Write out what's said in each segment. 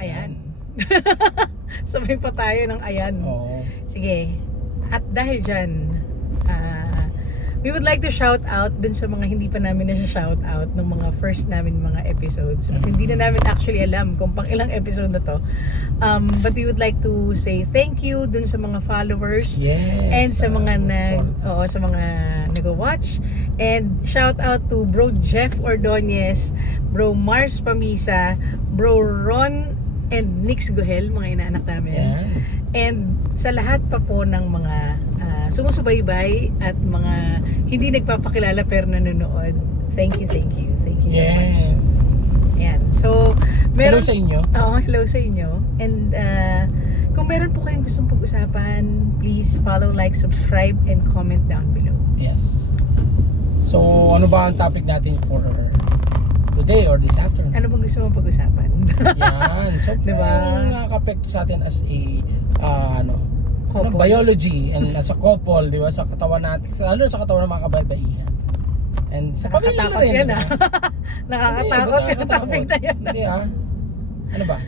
Ayan. Sabay pa tayo ng ayan. Oo. Sige. At dahil dyan, we would like to shout out dun sa mga hindi pa namin shout out ng mga first namin mga episodes. At hindi na namin actually alam kung pang ilang episode na to. But we would like to say thank you dun sa mga followers. Yes. And sa mga support. sa mga nag-watch. And shout out to Bro Jeff Ordonez, Bro Mars Pamisa, Bro Ron and Nix Guhel, mga inaanak namin. Yan. And sa lahat pa po ng mga sumusubaybay at mga hindi nagpapakilala pero nanonood, thank you so much. Yes. Ayan. So, Hello sa inyo. Oo, hello sa inyo. And kung meron po kayong gustong pag-usapan, please follow, like, subscribe, and comment down below. Yes. So, ano ba ang topic natin for today or this afternoon? Ano bang gusto mong pag-usapan? Yan. So, Diba? yung nakaka-apekto sa atin as a Couple. biology and as a couple, di ba? Sa katawan natin, lalo sa katawan ng mga kabaybaihan. And sa pamilya na Nakakatakot rin. yan, diba? Nakakatakot yung topic na yan. Hindi Ano ba?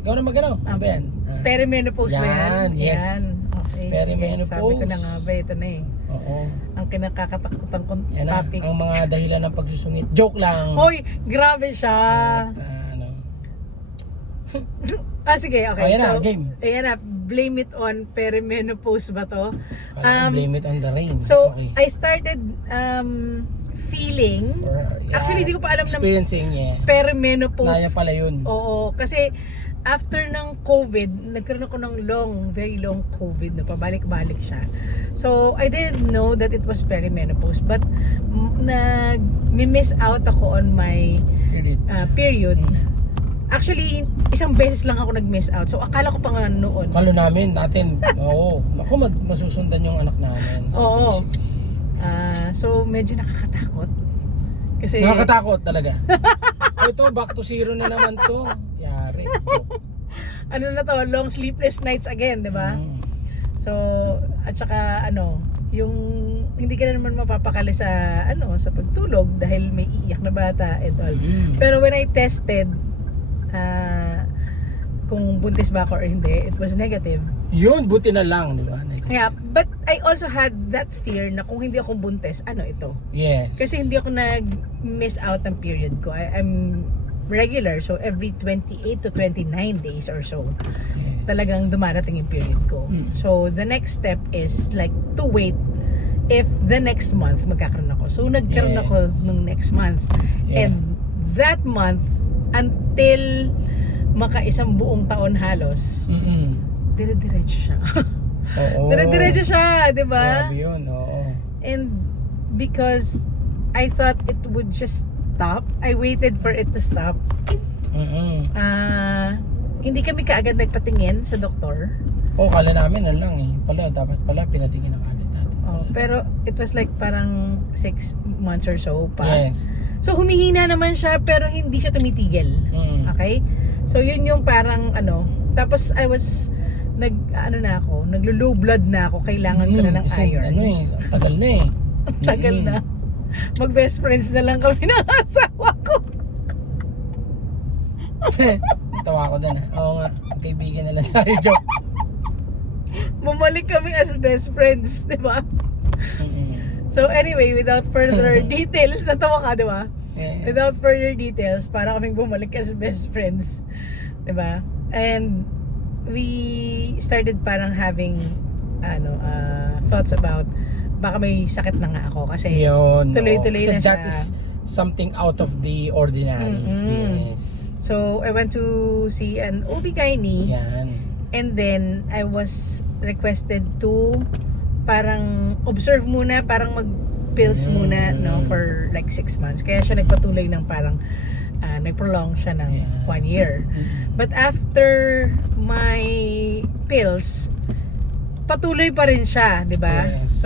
Ikaw na magano? Ano ba yan? Perimenopause ba yan? Yan, yes. Yan. Okay, Perimenopause. sige. Sabi ko na nga ba, ito na eh. Oo. Ang kinakatakutan kong Yan na, topic. ang mga dahilan ng pagsusungit. Joke lang. Hoy, grabe siya. At, ano. Sige, okay. Ayan na, So, game. ayan na, blame it on perimenopause ba to? Kala ko blame it on the rain. So, okay. I started feeling, actually, di ko pa alam na experiencing, perimenopause. Naya pala yun. Oo, kasi after ng COVID, nagkaroon ako ng very long COVID na pabalik-balik siya. So, I didn't know that it was perimenopause, but nag-miss out ako on my period. Actually, isang beses lang ako nag-miss out. So, akala ko pa nga noon. Kalo namin, oo. Ako, masusundan yung anak namin. So, Oo. basically, So, medyo nakakatakot. Kasi, nakakatakot talaga. Ito, back to zero na naman to. Yari. ano na to, long sleepless nights again, di ba? So, at saka yung hindi ka na naman mapapakali sa sa pagtulog dahil may iiyak na bata and all. Pero when I tested kung buntis ba ako or hindi, it was negative. Yun, buti na lang, di ba? Yeah, but I also had that fear na kung hindi ako buntis, ito? Yes. Kasi hindi ako nag-miss out ng period ko. I'm regular, so every 28 to 29 days or so, talagang dumarating yung period ko. So, the next step is like to wait if the next month magkakaroon ako. So, nagkaroon ako nung next month. And that month, until maka-isang buong taon halos, dire-diretso siya. Oo. Dire-diretso siya, di ba? Grabe yun, oo. And because I thought it would just stop, I waited for it to stop. Hindi kami kaagad nagpatingin sa doktor. Kala namin lang dapat pala pinatingin ng agad natin. Pero it was like parang 6 months or so pa. Yes. So humihina naman siya pero hindi siya tumitigil. Okay? So yun yung parang tapos I was naglo-low blood na ako, kailangan ko na ng iron. Tagal na eh. Tagal na. Mag-best friends na lang kami ng asawa ko. Natawa ko doon Oo nga, magkaibigan na lang tayo, joke. Bumalik kami as best friends, di ba? So anyway, without further details, natawa ka, di ba? Yes. Without further details, para kaming bumalik as best friends, di ba? And we started parang having thoughts about baka may sakit na nga ako kasi yun, tuloy-tuloy na siya. That is something out of the ordinary. Yes. So I went to see an OB-GYN. Yan. And then I was requested to parang observe muna, parang mag-pills muna for like 6 months. Kaya siya nagpatuloy ng parang nag-prolong siya ng 1 year. But after my pills, patuloy pa rin siya, di ba? Yes.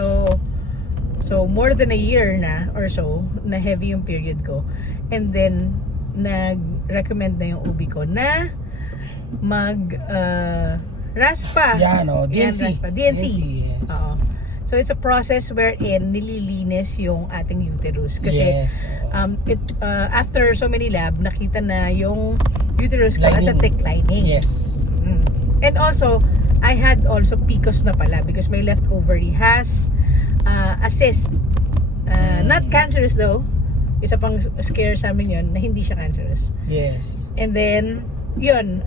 So more than a year na or so na heavy yung period ko. And then nag-recommend na yung OB ko na raspa. DNC. Raspa. DNC. Yes. Oo. So it's a process wherein nililinis yung ating uterus kasi after so many lab nakita na yung uterus ko as a Lining. thick lining. Yes. Mm. And also, I had also PCOS na pala because my left ovary has a cyst. Not cancerous though. Isa pang scare sa amin yun na hindi siya cancerous. Yes. And then, yun,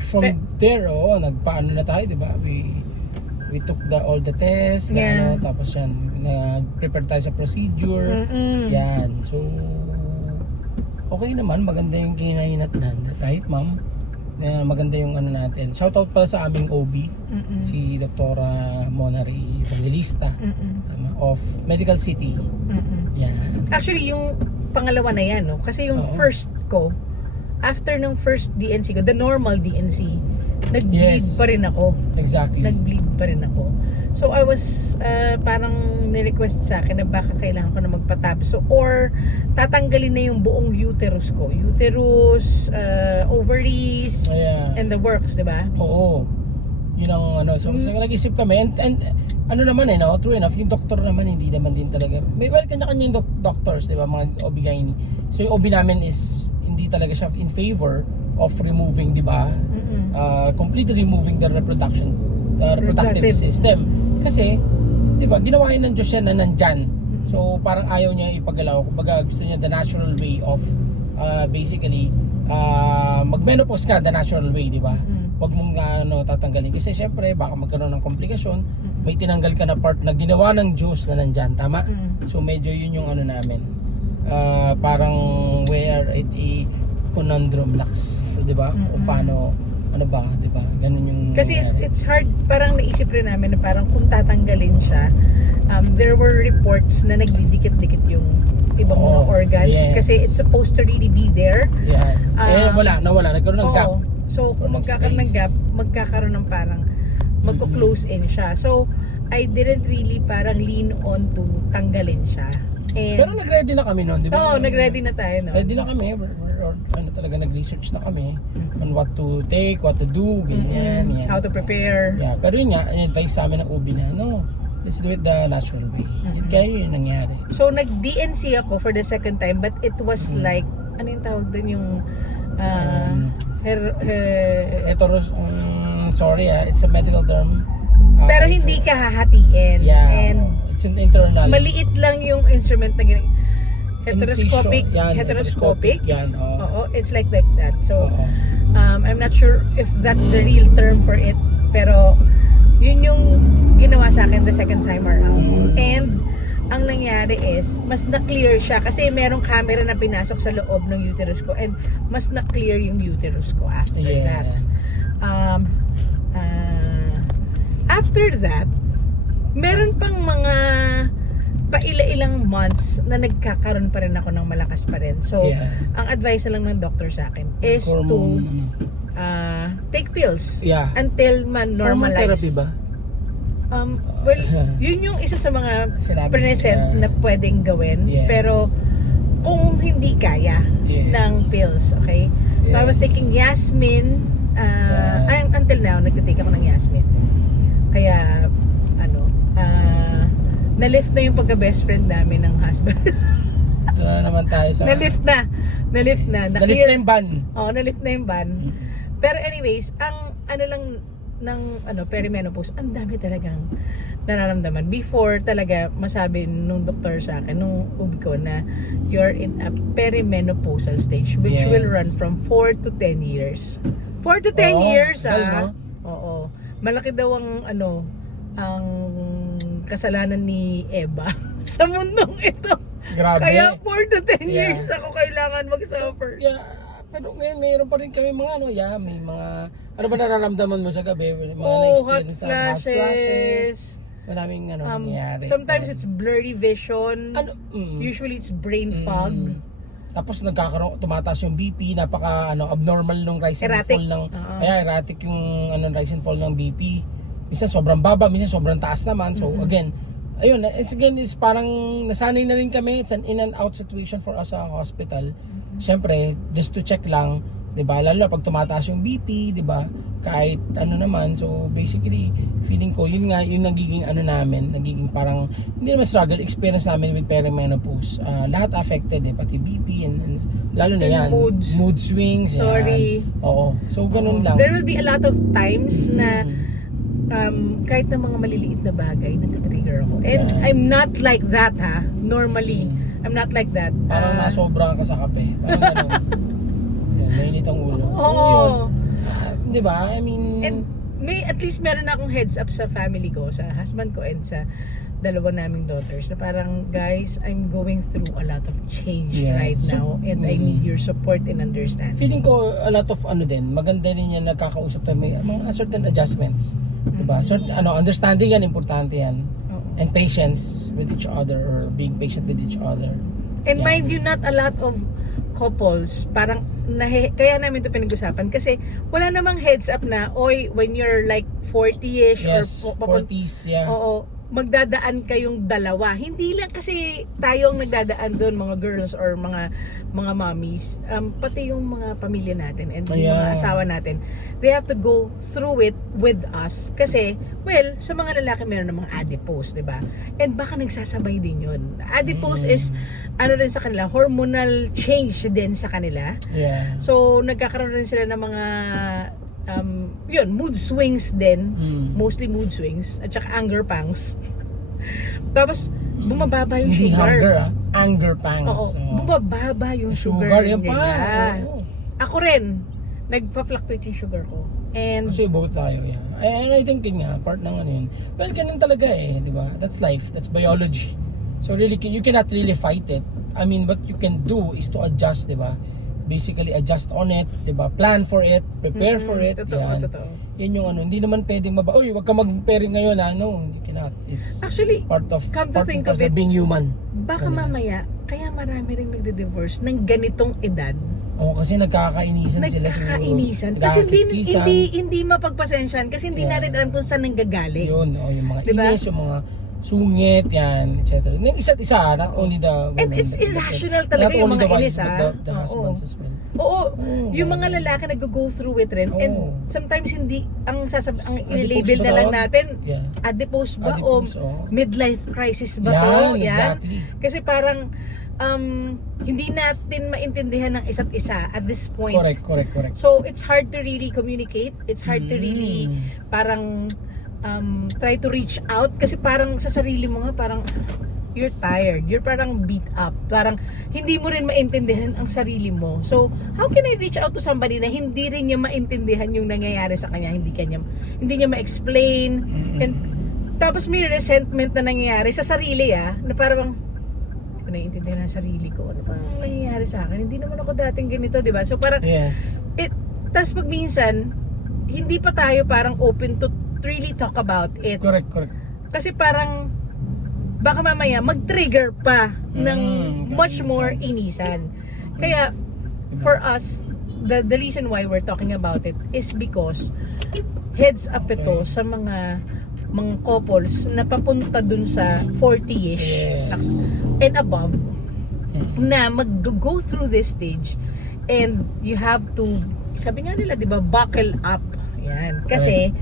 From there, nagpaano na tayo, di ba? We took all the tests, Yeah. tapos yan, nag-prepare tayo sa procedure. mm-mm. Yan. So, okay naman, maganda yung kinahinatnan, right, ma'am? Maganda yung ano natin. Shoutout pala sa aming OB, Mm-mm. si Dr. Monari Evangelista Mm-mm. of Medical City. Mm-mm. Yan. Actually, yung pangalawa na yan, no? Kasi yung Oo. first ko, after ng first DNC ko, the normal DNC, nag-bleed Yes. pa rin ako. Exactly. Nag-bleed pa rin ako. So, I was, parang nirequest sa akin na baka kailangan ko na magpatab. So, or tatanggalin na yung buong uterus ko. Uterus, ovaries, Kaya, and the works, di ba? oo. Yun ang ano. So, nag-isip kami. And ano naman no? True enough, yung doktor naman, hindi naman din talaga. May kanya-kanya yung doctors, di ba? Mga OB-GYN. So, yung OB namin is, hindi talaga siya in favor of removing, di ba? Mm-mm. Completely removing the reproductive system. Kasi, di ba, ginawa yun ng Diyos yan na nandyan. So, parang ayaw niya ipagalaw. Kumbaga, gusto niya the natural way of, basically, mag-menopause ka the natural way, di ba? Huwag mong tatanggalin. Kasi, syempre, baka magkaroon ng komplikasyon. May tinanggal ka na part na ginawa ng Diyos na nandyan. Tama? So, medyo yun yung ano namin. Parang where it a conundrum lacks, di ba? Kung paano, ano ba, di ba? Ganun yung Kasi nangyari. it's hard, parang naisip rin namin na parang kung tatanggalin siya, there were reports na nagdidikit-dikit yung ibang mga Oo, organs yes. kasi it's supposed to really be there. Yan. Nawala. Nagkaroon ng gap. Oo. So kung Ng magkakaroon ng space. gap, magkakaroon ng parang magko-close in siya. So I didn't really parang lean on to tanggalin siya. And Pero nag-ready na kami noon, di ba? oo, nag-ready na tayo, no? Ready na kami. Ano talaga, nag-research na kami on what to take, what to do, ganyan, yan. How to prepare. Yeah, pero yun nga, in-advise sa amin ng OB na, no, let's do it the natural way. Kaya yun yung nangyari. So nag-DNC ako for the second time but it was like, ano yung tawag dun yung Sorry it's a medical term. pero hindi ka hahatiin. Yeah, And it's an internal. maliit lang yung instrument na heteroscopic. Incision. Yan, Heteroscopic. Yan, Oo, it's like that. So, Oo. I'm not sure if that's the real term for it. Pero, yun yung ginawa sa akin the second time around. And, ang nangyari is, mas na-clear siya. Kasi merong camera na pinasok sa loob ng uterus ko. And, mas na-clear yung uterus ko after that. After that, meron pang mga paila-ilang months na nagkakaroon pa rin ako ng malakas pa rin. So, ang advice na lang ng doctor sa akin is to take pills until man-normalize. Hormone therapy ba? Well, yun yung isa sa mga Sinabi, present na pwedeng gawin. Yes. Pero, kung hindi kaya ng pills, okay? So, I was taking Yasmin. Until now, nagtitake ako ng Yasmin. Kaya, na-lift na yung pagka-best friend namin ng husband. Ito na naman tayo sa... Na-lift na. Nalift na yung ban. Oo, na-lift na yung ban. Pero anyways, ang ano lang ng perimenopause, ang dami talagang nararamdaman. Before talaga masabi nung doktor sa akin, nung ubi ko na you're in a perimenopausal stage which will run from 4 to 10 years. 4 to 10 years, no? Oo. Malaki daw ang ang kasalanan ni Eva sa mundong ito. Grabe. Kaya 4 to 10 years ako kailangan mag-suffer. So, pero ngayon mayroon pa rin kami mga may mga ano ba nararamdaman mo sa gabi? Mga hot na-experience flashes. Maraming nangyayari. Sometimes it's blurry vision. Usually it's brain fog. Tapos tumataas yung BP, napaka abnormal nung rise and Erratic. fall ng erratic yung rise and fall ng BP. Minsan sobrang baba, minsan sobrang taas naman. So again, it's parang nasanay na rin kami. It's an in and out situation for us sa hospital. Siyempre, just to check lang, 'di ba? Lalo na pag tumataas yung BP, 'di ba? Kahit ano naman. So basically, feeling ko yun nga yung nagiging ano namin, nagiging parang hindi naman struggle experience namin with perimenopause. Lahat affected pati BP and lalo na And yan. moods. Mood swings. Sorry. Yan. Oo. So ganun lang. There will be a lot of times na Mm. kahit na mga maliliit na bagay, natitrigger ako. And Yeah. I'm not like that ha. Normally, I'm not like that. Parang nasobrahan ka sa kape. Parang ganun. Yan, mainit ang ulo. So Oo. yun. 'Di ba? I mean, And may at least meron akong heads up sa family ko, sa husband ko and sa dalawa naming daughters na parang, guys, I'm going through a lot of change Yeah. right now and I need your support and understanding. feeling ko a lot of ano din, maganda rin yan nagkakausap tayo, may mga certain adjustments. 'Di ba? Certain understanding yan, importante yan. Oo. And patience with each other or being patient with each other. And Yeah. mind you, not a lot of couples, parang kaya namin ito pinag-usapan kasi wala namang heads up na, oy, when you're like 40ish Yes, or 40s, yeah. oo, magdadaan kayong dalawa. Hindi lang kasi tayo ang nagdadaan doon, mga girls or mga mommies, pati yung mga pamilya natin and yung mga Yeah. asawa natin, they have to go through it with us kasi, well, sa mga lalaki meron namang adipose, di ba? And baka nagsasabay din yun. Adipose is ano din sa kanila, hormonal change din sa kanila. Yeah. So nagkakaroon rin sila ng mga yun, mood swings din, mostly mood swings at saka anger pangs. Tapos bumababa yung Hindi sugar. hunger, anger pangs. Oo, So, bumababa yung sugar, yan nila. pa. Oo. Ako rin, nagpa-fluctuate yung sugar ko. And Kasi both tayo, yeah. And I think yun nga, part ng ano yun. Well, ganun talaga di ba? That's life, that's biology. So really, you cannot really fight it. I mean, what you can do is to adjust, di ba? Basically, adjust on it, di ba? Plan for it, prepare for it. totoo, yan. totoo. Yan yung ano, hindi naman pwedeng uy, wag ka mag-pairing ngayon, no, you cannot. It's Actually, part of come to think of it, being human. baka Ganun. mamaya, kaya marami rin nagde-divorce ng ganitong edad. Oo, kasi nagkakainisan sila siguro. Nagkakainisan. Kasi Nagkakakiskisan. hindi mapagpasensyan kasi hindi Yeah. natin alam kung saan nanggagaling. Yun, yung mga Diba? inis, yung mga sungit, yan, etc. Ng isa't isa, not only the women. And it's but irrational not talaga yung only mga the wives, inis, but ha? the Oo. husbands as well. Oo, Oo, yung mga ganun. lalaki nag-go through it rin. And Oo. sometimes hindi, ang Adipose i-label ba na lang tawag? natin, Yeah. adipose ba Adipose, o midlife crisis ba Yan, to? Yan. exactly. Kasi parang hindi natin maintindihan ng isa't isa at this point. Correct. So it's hard to really communicate. It's hard to really parang try to reach out kasi parang sa sarili mo nga parang you're tired. You're parang beat up. Parang hindi mo rin maintindihan ang sarili mo. So, how can I reach out to somebody na hindi rin niya maintindihan yung nangyayari sa kanya, hindi niya ma-explain. And tapos may resentment na nangyayari sa sarili na parang hindi ko naiintindihan ang sarili ko. Ano bang nangyayari sa akin? Hindi naman ako dating ganito, di ba? So parang Yes. tapos pag minsan, hindi pa tayo parang open to really talk about it. Correct. Kasi parang baka mamaya mag-trigger pa ng much more inisan. Kaya for us, the reason why we're talking about it is because heads up ito sa mga couples na papunta dun sa 40ish Yes. and above na mag-go through this stage and you have to, sabi nga nila, di ba, buckle up. Yan. Kasi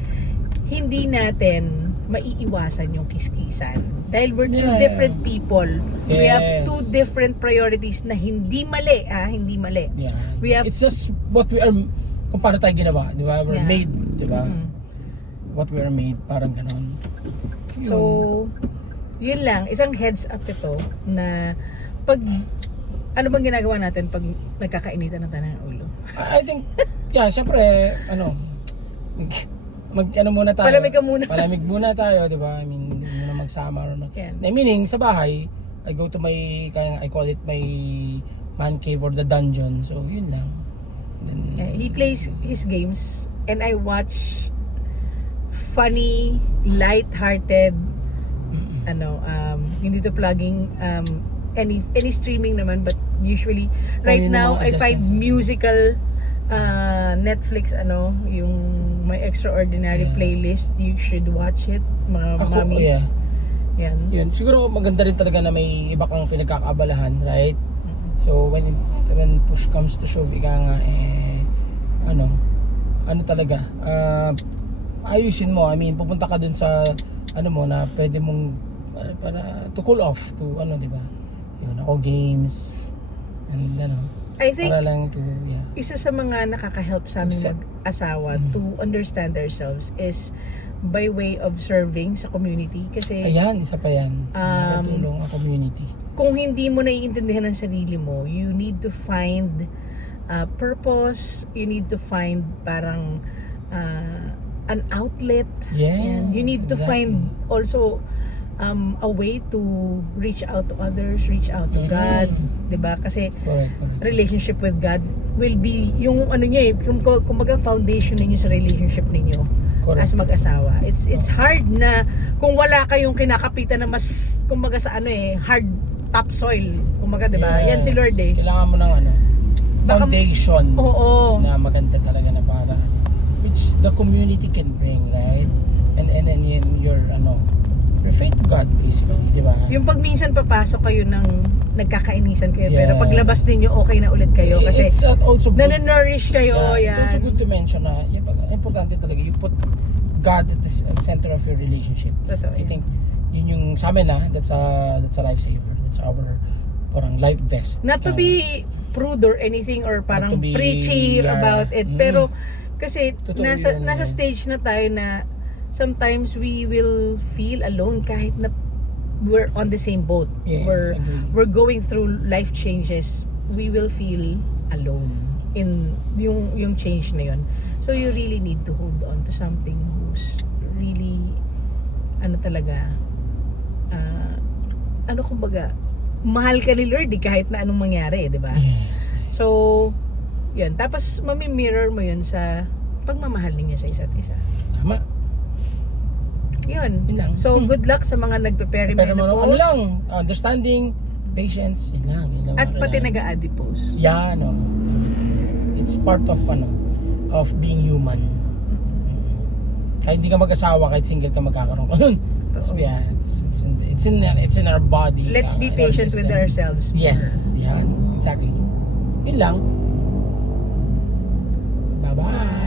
hindi natin maiiwasan yung kiskisan. Dahil we're two different people. We have two different priorities na hindi mali, hindi mali. Yeah. We have, It's just what we are, kung paano tayo ginawa, di ba? We're made, di ba? What we are made, parang ganon. so, yun lang. Isang heads up ito na pag, ano bang ginagawa natin pag nagkakainitan ng tanang ulo? I think, syempre, ano muna tayo. Palamig muna tayo, di ba? I mean, hindi muna magsama. Meaning, sa bahay, I go to I call it my man cave or the dungeon. So, yun lang. Then, He plays his games and I watch funny, light-hearted, hindi to plugging any streaming naman, but usually right yun now yung mga I find adjustments. musical Netflix yung My Extraordinary playlist. You should watch it, mga mommies. Yan. Yun, siguro maganda rin talaga na may iba kang pinagkakaabalahan, right? So when push comes to shove, ika nga ano talaga, ayusin mo. I mean, pupunta ka dun sa ano mo na pwede mong para to cool off to ano, di ba? Yun, ako games and ano, I think para lang to, yeah. isa sa mga nakaka-help sa aming Set. mag-asawa to understand ourselves is by way of serving sa community. Kasi Ayan, isa pa yan. Nakatulong ang community. kung hindi mo naiintindihan ang sarili mo, you need to find purpose, you need to find parang an outlet. Yes, And you need to find also a way to reach out to others, reach out to God, 'di ba? Kasi Correct. relationship with God will be yung ano niya kumbaga foundation ninyo sa relationship ninyo Correct. as mag-asawa. It's hard na kung wala kayong kinakapitan na mas kumbaga sa hard topsoil, kumbaga 'di ba? Yan si Lord eh. Kailangan mo ng ano, Baka- foundation Oo. na maganda talaga na para which the community can bring, right? And then your faith to God basically, di ba? Yung pag minsan papasok kayo ng nagkakainisan kayo pero Yeah. paglabas ninyo okay na ulit kayo kasi it's also good. nananourish kayo. Yeah, it's also Yan. good to mention na importante talaga you put God at the center of your relationship. Totoo I yan. think yun yung sa amin that's a lifesaver. That's our parang life vest. Not to be prude or anything or parang to be, preachy yeah. about it. Pero kasi Totoo nasa yun, nasa yes. stage na tayo na sometimes we will feel alone kahit na we're on the same boat. Yes, agree. We're going through life changes. We will feel alone in yung change na yun. So you really need to hold on to something who's really talaga kumbaga mahal ka ni Lord kahit na anong mangyari, di ba? Yes. So, yun. Tapos, mami-mirror mo yun sa pagmamahal ninyo sa isa't isa. Tama. Yun. Yun lang. So, good luck sa mga nagpe-perimenopause. Pero ano lang, understanding, patience, yun lang. At pati kailangan. nag-a-adipose. Yeah, no. It's part of of being human. Kahit hindi ka mag-asawa, kahit single ka magkakaroon ka nun. Yeah, it's in our body. Let's be in our patient with system. ourselves. Yes, yan. Exactly. Yun lang. Bye-bye.